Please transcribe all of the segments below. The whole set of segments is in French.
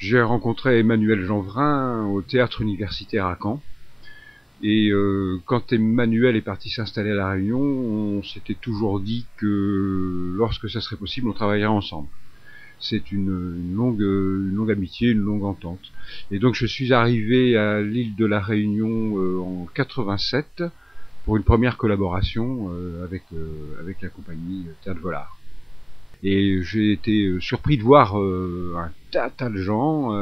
J'ai rencontré Emmanuel Jeanvrin au théâtre universitaire à Caen. Et quand Emmanuel est parti s'installer à La Réunion, on s'était toujours dit que lorsque ça serait possible, on travaillerait ensemble. C'est une longue amitié, une longue entente. Et donc je suis arrivé à l'île de La Réunion en 87 pour une première collaboration avec la compagnie Théâtre Volard. Et j'ai été surpris de voir un tas de gens,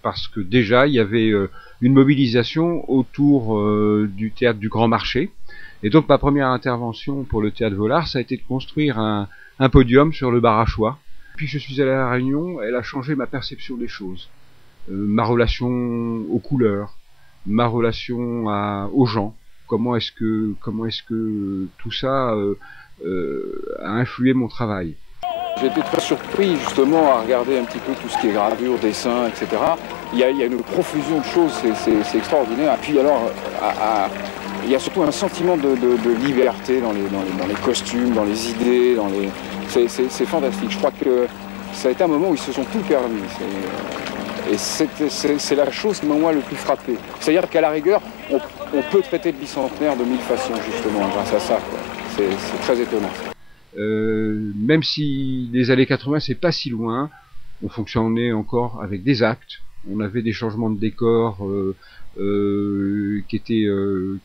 parce que déjà il y avait une mobilisation autour du théâtre du Grand Marché. Et donc ma première intervention pour le théâtre Volard, ça a été de construire un podium sur le Barachois. Puis je suis allé à La Réunion, elle a changé ma perception des choses, ma relation aux couleurs, ma relation aux gens. Comment est-ce que tout ça a influé mon travail. J'ai été très surpris justement à regarder un petit peu tout ce qui est gravure, dessin, etc. Il y a une profusion de choses, c'est extraordinaire. Et puis alors, il y a surtout un sentiment de liberté dans les costumes, dans les idées, c'est fantastique. Je crois que ça a été un moment où ils se sont tout permis. Et c'est la chose qui m'a moi le plus frappé. C'est-à-dire qu'à la rigueur, on peut traiter le bicentenaire de mille façons justement grâce à ça. C'est très étonnant. Même si les années 80 c'est pas si loin, on fonctionnait encore avec des actes, on avait des changements de décor qui étaient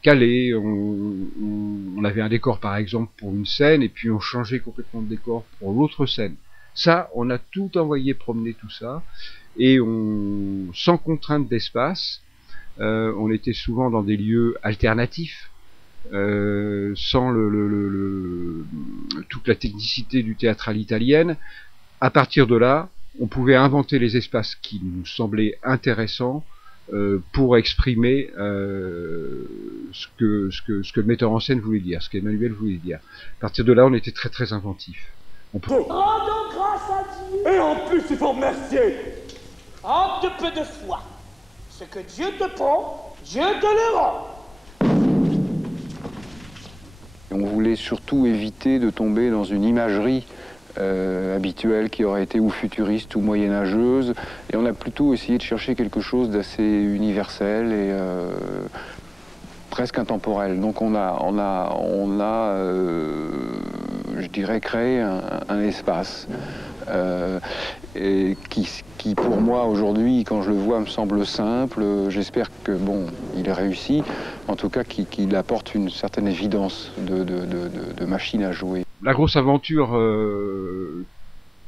calés, on avait un décor par exemple pour une scène et puis on changeait complètement de décor pour l'autre scène. Ça, on a tout envoyé promener tout ça et sans contrainte d'espace, on était souvent dans des lieux alternatifs. Sans toute la technicité du théâtre à l'italienne. À partir de là, on pouvait inventer les espaces qui nous semblaient intéressants pour exprimer ce que le metteur en scène voulait dire, ce qu'Emmanuel voulait dire. À partir de là, on était très inventifs. Rendons grâce à Dieu. Et en plus, il faut remercier. En de peu de foi. Ce que Dieu te prend, Dieu te le rend. On voulait surtout éviter de tomber dans une imagerie habituelle qui aurait été ou futuriste ou moyenâgeuse. Et on a plutôt essayé de chercher quelque chose d'assez universel et presque intemporel. Donc on a je dirais, créé un espace et qui pour moi aujourd'hui, quand je le vois, me semble simple. J'espère que bon, il est réussi. En tout cas, qu'il apporte une certaine évidence de machine à jouer. La grosse aventure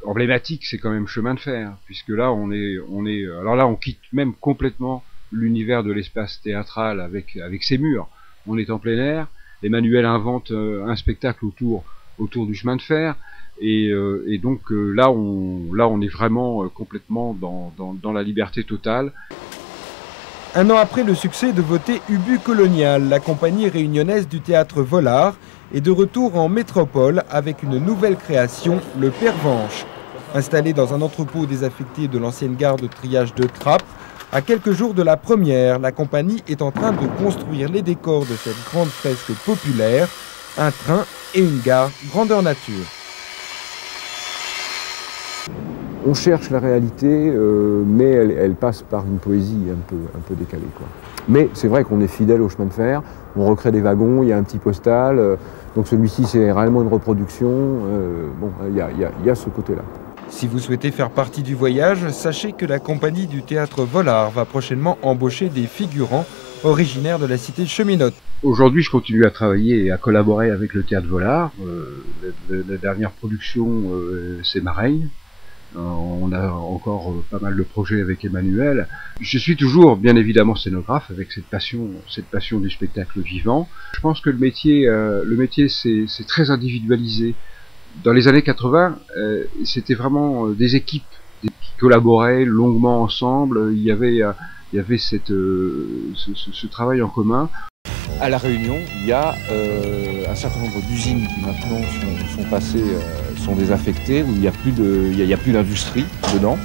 emblématique, c'est quand même Chemin de Fer, puisque là, alors là, on quitte même complètement l'univers de l'espace théâtral avec ses murs. On est en plein air. Emmanuel invente un spectacle autour du chemin de fer. Et donc là on est vraiment complètement dans la liberté totale. Un an après le succès de Voté Ubu Colonial, la compagnie réunionnaise du théâtre Volard est de retour en métropole avec une nouvelle création, le Pervenche. Installé dans un entrepôt désaffecté de l'ancienne gare de triage de Trappes, à quelques jours de la première, la compagnie est en train de construire les décors de cette grande fresque populaire, un train et une gare grandeur nature. On cherche la réalité, mais elle passe par une poésie un peu décalée, quoi. Mais c'est vrai qu'on est fidèle au chemin de fer, on recrée des wagons, il y a un petit postal, donc celui-ci c'est réellement une reproduction, bon, il y a ce côté-là. Si vous souhaitez faire partie du voyage, sachez que la compagnie du théâtre Volard va prochainement embaucher des figurants originaires de la cité cheminote. Aujourd'hui, je continue à travailler et à collaborer avec le théâtre Volard. La dernière production, c'est Marraine. On a encore pas mal de projets avec Emmanuel. Je suis toujours, bien évidemment, scénographe avec cette passion du spectacle vivant. Je pense que le métier, c'est très individualisé. Dans les années 80, c'était vraiment des équipes qui collaboraient longuement ensemble. Il y avait ce travail en commun. À La Réunion, il y a un certain nombre d'usines qui maintenant sont passées, sont désaffectées, où il n'y a plus d'industrie dedans.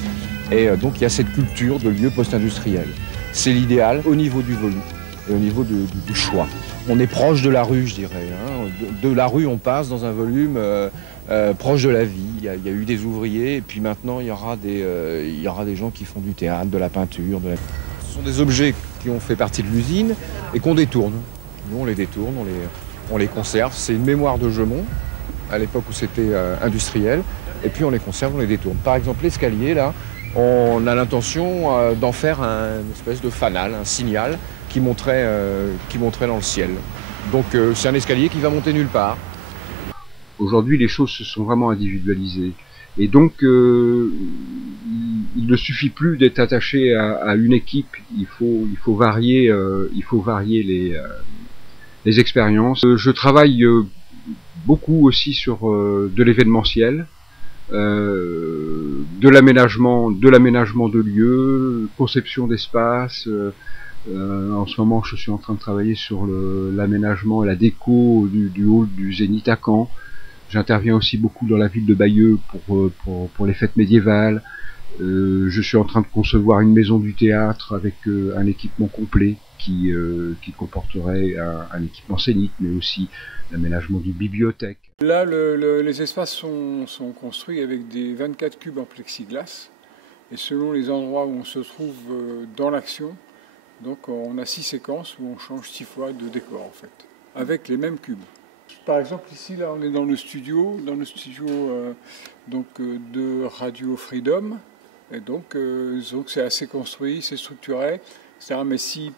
Et donc il y a cette culture de lieu post-industriel. C'est l'idéal au niveau du volume. et au niveau du choix. On est proche de la rue, je dirais. Hein. De la rue, on passe dans un volume proche de la vie. Il y a eu des ouvriers, et puis maintenant, il y aura des gens qui font du théâtre, de la peinture. Ce sont des objets qui ont fait partie de l'usine et qu'on détourne. Nous, on les détourne, on les conserve. C'est une mémoire de Gemont, à l'époque où c'était industriel, et puis on les conserve, on les détourne. Par exemple, l'escalier, là, on a l'intention d'en faire une espèce de fanal, un signal qui montrait dans le ciel. Donc c'est un escalier qui va monter nulle part. Aujourd'hui, les choses se sont vraiment individualisées. Et donc, il ne suffit plus d'être attaché à une équipe. Il faut varier les expériences. Je travaille beaucoup aussi sur de l'événementiel, de l'aménagement de lieux, conception d'espace. En ce moment, je suis en train de travailler sur l'aménagement et la déco du hall du Zénith à Caen. J'interviens aussi beaucoup dans la ville de Bayeux pour les fêtes médiévales. Je suis en train de concevoir une maison du théâtre avec un équipement complet qui comporterait un équipement scénique, mais aussi l'aménagement d'une bibliothèque. Là, les espaces sont construits avec des 24 cubes en plexiglas. Et selon les endroits où on se trouve dans l'action, donc on a 6 séquences où on change 6 fois de décor en fait, avec les mêmes cubes. Par exemple ici, là, on est dans le studio de Radio Freedom. Et donc c'est assez construit, c'est structuré, etc. Mais si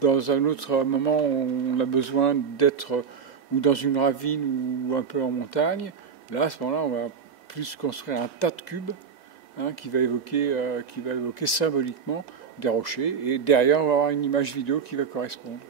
dans un autre moment on a besoin d'être ou dans une ravine ou un peu en montagne, là à ce moment-là on va plus construire un tas de cubes qui va évoquer symboliquement des rochers, et derrière on va avoir une image vidéo qui va correspondre.